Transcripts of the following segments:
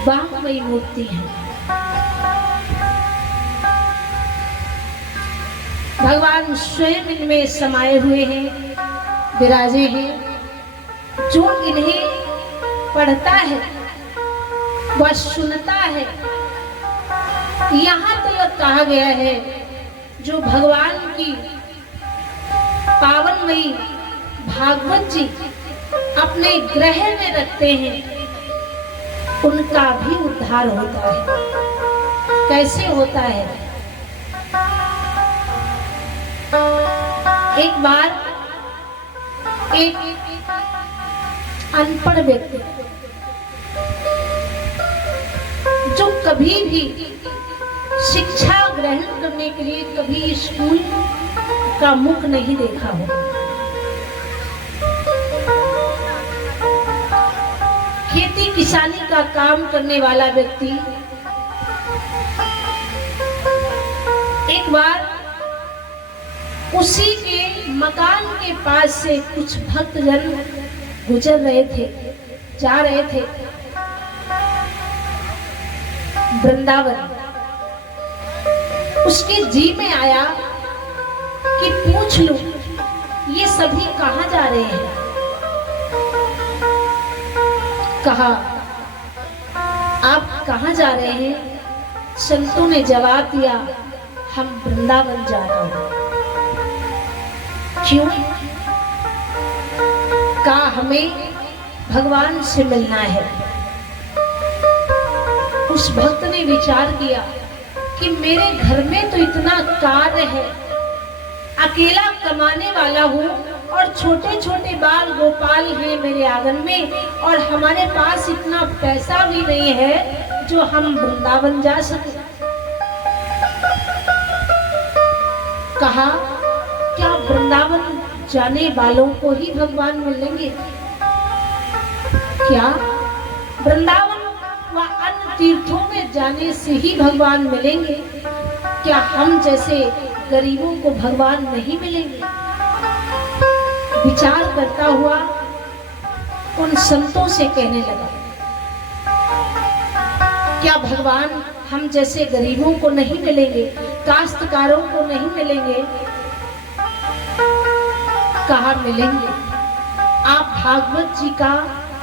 वांगमयी मूर्ति है। भगवान स्वयं इनमें समाये हुए हैं, विराजे हैं। जो इन्हें पढ़ता है वह सुनता है। यहाँ तक कहा गया है जो भगवान की पावनमयी भागवत जी अपने ग्रह में रखते हैं उनका भी उद्धार होता है। कैसे होता है? एक बार एक अनपढ़ व्यक्ति जो कभी भी शिक्षा ग्रहण करने के लिए कभी स्कूल का मुख नहीं देखा हो, खेती किसानी का काम करने वाला व्यक्ति एक बार उसी के मकान के पास से कुछ भक्तजन गुजर रहे थे, जा रहे थे वृंदावन। उसके जी में आया कि पूछ लूं ये सभी कहाँ जा रहे हैं। कहा आप कहाँ जा रहे हैं? संतों ने जवाब दिया हम वृंदावन जा रहे हैं। क्यों? कहा हमें भगवान से मिलना है। उस भक्त ने विचार किया कि मेरे घर में तो इतना कार्य है, अकेला कमाने वाला हूँ और छोटे छोटे बाल गोपाल हैं मेरे आंगन में, और हमारे पास इतना पैसा भी नहीं है जो हम वृंदावन जा सके। कहा क्या वृंदावन जाने वालों को ही भगवान मिलेंगे? क्या वृंदावन व अन्य तीर्थों में जाने से ही भगवान मिलेंगे? क्या हम जैसे गरीबों को भगवान नहीं मिलेंगे? विचार करता हुआ उन संतों से कहने लगा क्या भगवान हम जैसे गरीबों को नहीं मिलेंगे, काश्तकारों को नहीं मिलेंगे? कहा मिलेंगे। आप भागवत जी का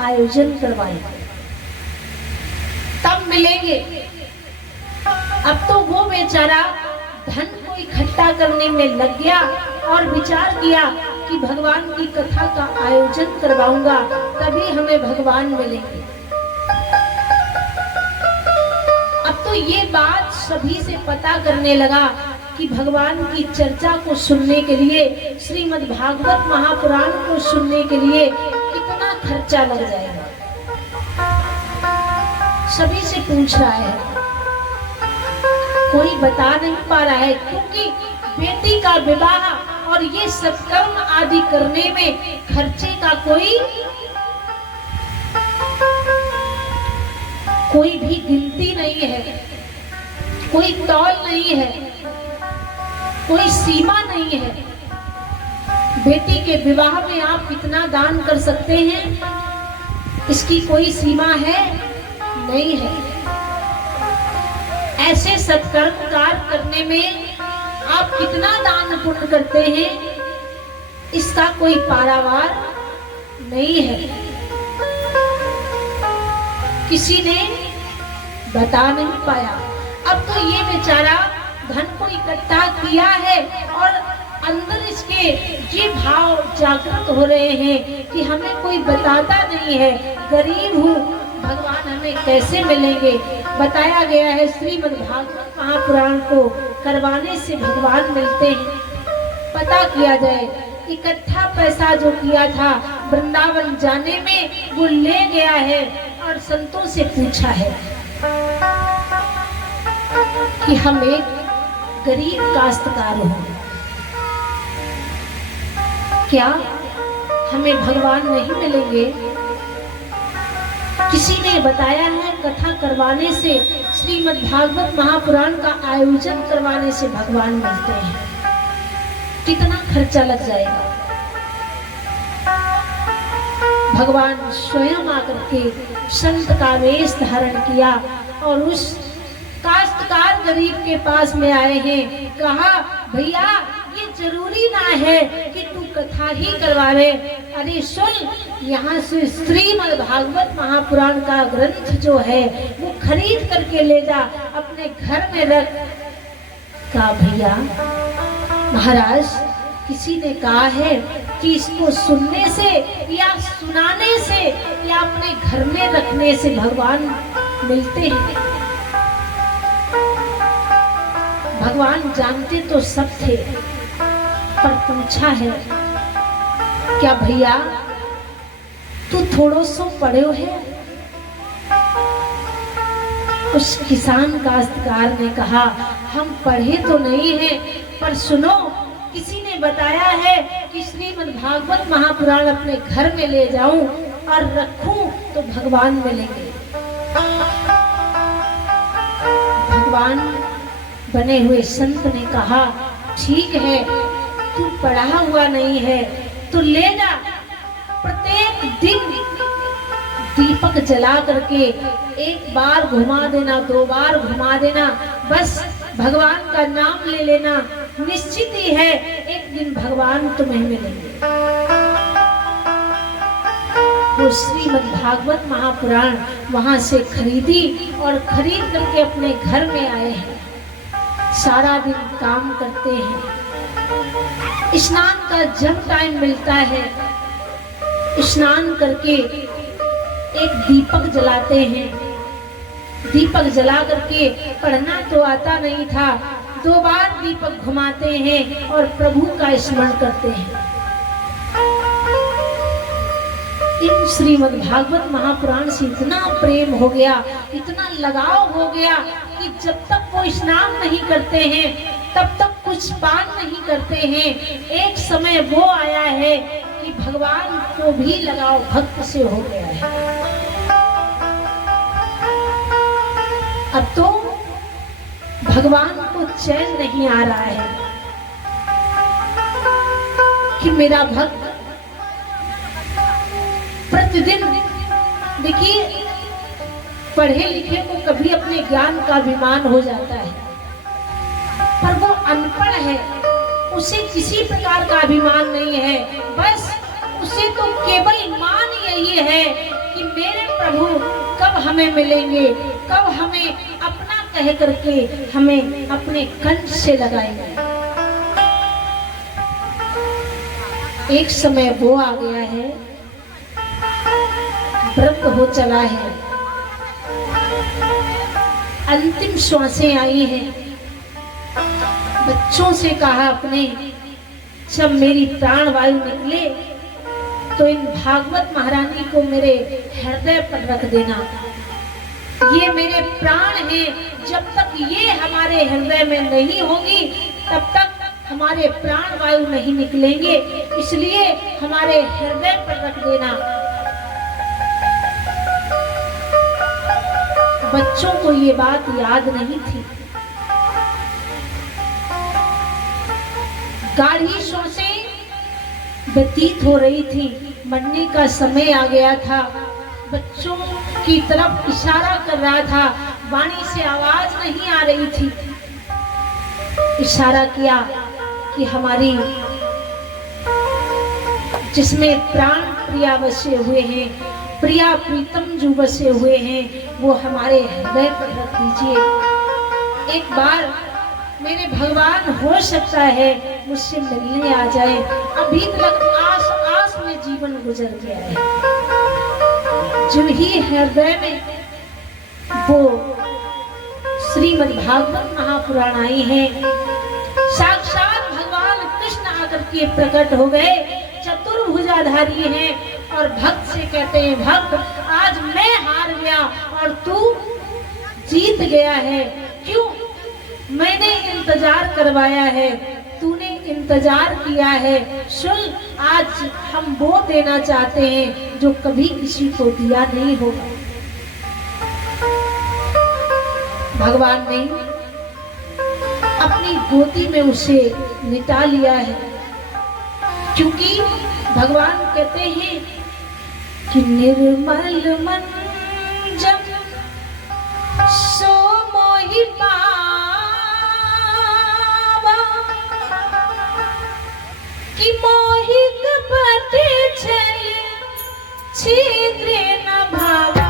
आयोजन करवाएं तब मिलेंगे। अब तो वो बेचारा धन को इकट्ठा करने में लग गया और विचार किया कि भगवान की कथा का आयोजन करवाऊंगा तभी हमें भगवान मिलेंगे। अब तो ये बात सभी से पता करने लगा कि भगवान की चर्चा को सुनने के लिए, श्रीमद् भागवत महापुराण को सुनने के लिए कितना खर्चा लग जाएगा। सभी से पूछ रहा है, कोई बता नहीं पा रहा है, क्योंकि बेटी का विवाह और ये सत्कर्म आदि करने में खर्चे का कोई भी गिनती नहीं है, कोई तौल नहीं है, कोई सीमा नहीं है। बेटी के विवाह में आप कितना दान कर सकते हैं, इसकी कोई सीमा है? नहीं है। ऐसे सत्कर्म कार्य करने में आप कितना दान पुण्य करते हैं, इसका कोई पारावार नहीं है। किसी ने बता नहीं पाया। अब तो ये बेचारा धन को इकट्ठा किया है और अंदर इसके ये भाव जागृत हो रहे हैं कि हमें कोई बताता नहीं है, गरीब हूँ, भगवान हमें कैसे मिलेंगे। बताया गया है श्रीमद् भागवत महापुराण को करवाने से भगवान मिलते हैं। पता किया जाए, इकट्ठा पैसा जो किया था वृंदावन जाने में वो ले गया है और संतों से पूछा है कि हम एक गरीब काश्तकार हूँ, क्या हमें भगवान नहीं मिलेंगे? किसी ने बताया है कथा करवाने से, श्रीमद् भागवत महापुराण का आयोजन करवाने से भगवान मिलते हैं। कितना खर्चा लग जाएगा? भगवान स्वयं आकर के संत का वेश धारण किया और उस काश्तकार गरीब के पास में आए हैं। कहा, भैया ये जरूरी ना है कि तू कथा ही करवावे, अरे सुन, यहाँ से श्रीमद् भागवत महापुराण का ग्रंथ जो है वो खरीद करके ले जा, अपने घर में रख। कहा, भैया महाराज, किसी ने कहा है कि इसको सुनने से या सुनाने से या अपने घर में रखने से भगवान मिलते हैं। भगवान जानते तो सब थे, पर पूछा है, क्या भैया तू थोड़ो सो पढ़ो है? उस किसान काश्तकार ने कहा, हम पढ़े तो नहीं हैं, पर सुनो, किसी ने बताया है कि श्रीमद् भागवत महापुराण अपने घर में ले जाऊं और रखूं तो भगवान मिलेंगे। भगवान बने हुए संत ने कहा, ठीक है, तू पढ़ा हुआ नहीं है तो ले जा, प्रत्येक दिन दीपक जला करके एक बार घुमा देना, 2 बार घुमा देना, बस भगवान का नाम ले लेना, निश्चित ही है एक दिन भगवान तुम्हें मिलेंगे। वो श्रीमद् भागवत महापुराण वहां से खरीदी और खरीद करके अपने घर में आए हैं। सारा दिन काम करते हैं, स्नान का जब टाइम मिलता है स्नान करके एक दीपक जलाते हैं। दीपक जला करके पढ़ना तो आता नहीं था, 2 बार दीपक घुमाते हैं और प्रभु का स्मरण करते हैं। इन श्रीमद् भागवत महापुराण से इतना प्रेम हो गया, इतना लगाव हो गया कि जब तक वो स्नान नहीं करते हैं तब तक कुछ पान नहीं करते हैं। एक समय वो आया है कि भगवान को भी लगाव भक्त से हो गया है। अब तो भगवान को चैन नहीं आ रहा है कि मेरा भक्त प्रतिदिन, देखिए पढ़े लिखे को कभी अपने ज्ञान का अभिमान हो जाता है, पर वो अनपढ़ है, उसे किसी प्रकार का अभिमान नहीं है, बस उसे तो केवल मान यही है कि मेरे प्रभु कब हमें मिलेंगे, कब हमें अपना कह करके हमें अपने कंठ से लगाएंगे। एक समय वो आ गया है, व्रत हो चला है, अंतिम श्वासें आई हैं। बच्चों से कहा अपने, जब मेरी प्राण वायु निकले तो इन भागवत महारानी को मेरे हृदय पर रख देना। ये मेरे प्राण हैं, जब तक ये हमारे हृदय में नहीं होगी तब तक हमारे प्राण वायु नहीं निकलेंगे, इसलिए हमारे हृदय पर रख देना। बच्चों को ये बात याद नहीं थी। गाढ़ी सांसें व्यतीत हो रही थी, मरने का समय आ गया था। बच्चों की तरफ इशारा कर रहा था, वाणी से आवाज नहीं आ रही थी। इशारा किया कि हमारी जिसमें प्राण प्रिया बसे हुए हैं, प्रिया प्रीतम जो बसे हुए हैं, वो हमारे हृदय पर रख दीजिए। एक बार मेरे भगवान हो सकता है मुझसे मिलने आ जाए। अभी तक आस आस में जीवन गुजर गया है। जो ही हृदय में वो श्रीमद् भागवत महापुराण आई है, साक्षात भगवान कृष्ण आकर के प्रकट हो गए, चतुर्भुजाधारी हैं और भक्त से कहते हैं, भक्त आज मैं हार गया और तू जीत गया है। क्यों? मैंने इंतजार करवाया है, तूने इंतजार किया है। सुन, आज हम वो देना चाहते हैं जो कभी किसी को दिया नहीं होगा। भगवान ने अपनी गोदी में उसे लिटा लिया है, क्योंकि भगवान कहते हैं कि निर्मल मन जब सो मोहि पावा, कि मोहि कपटे चले छिद्र न भावा।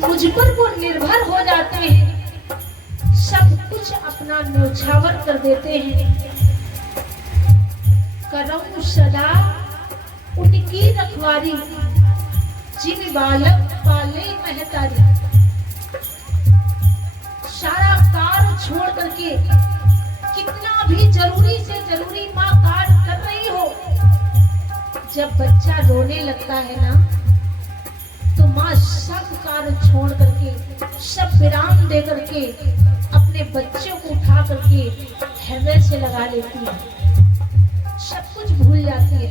मुझ पर वो निर्भर हो जाते हैं, सब कुछ अपना न्यौछावर कर देते हैं। करऊं सदा उनकी रखवारी, जिन बालक पाले महतारी। सारा कार छोड़ करके कितना भी जरूरी से जरूरी माँ कार्य कर रही हो, जब बच्चा रोने लगता है ना तो माँ सब कार्य छोड़ करके, सब विराम दे करके अपने बच्चों को उठा करके हृदय से लगा लेती है, सब कुछ भूल जाती है।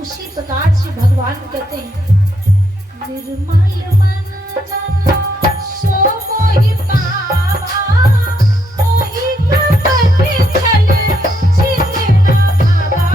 उसी प्रकार से भगवान कहते हैं निर्मल मन जन सो मोहि पावा, मोहि कपट छल छिद्र न भावा।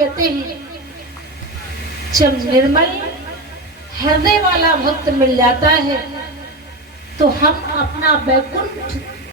कहते हैं जब निर्मल हृदय वाला भक्त मिल जाता है तो हम अपना वैकुंठ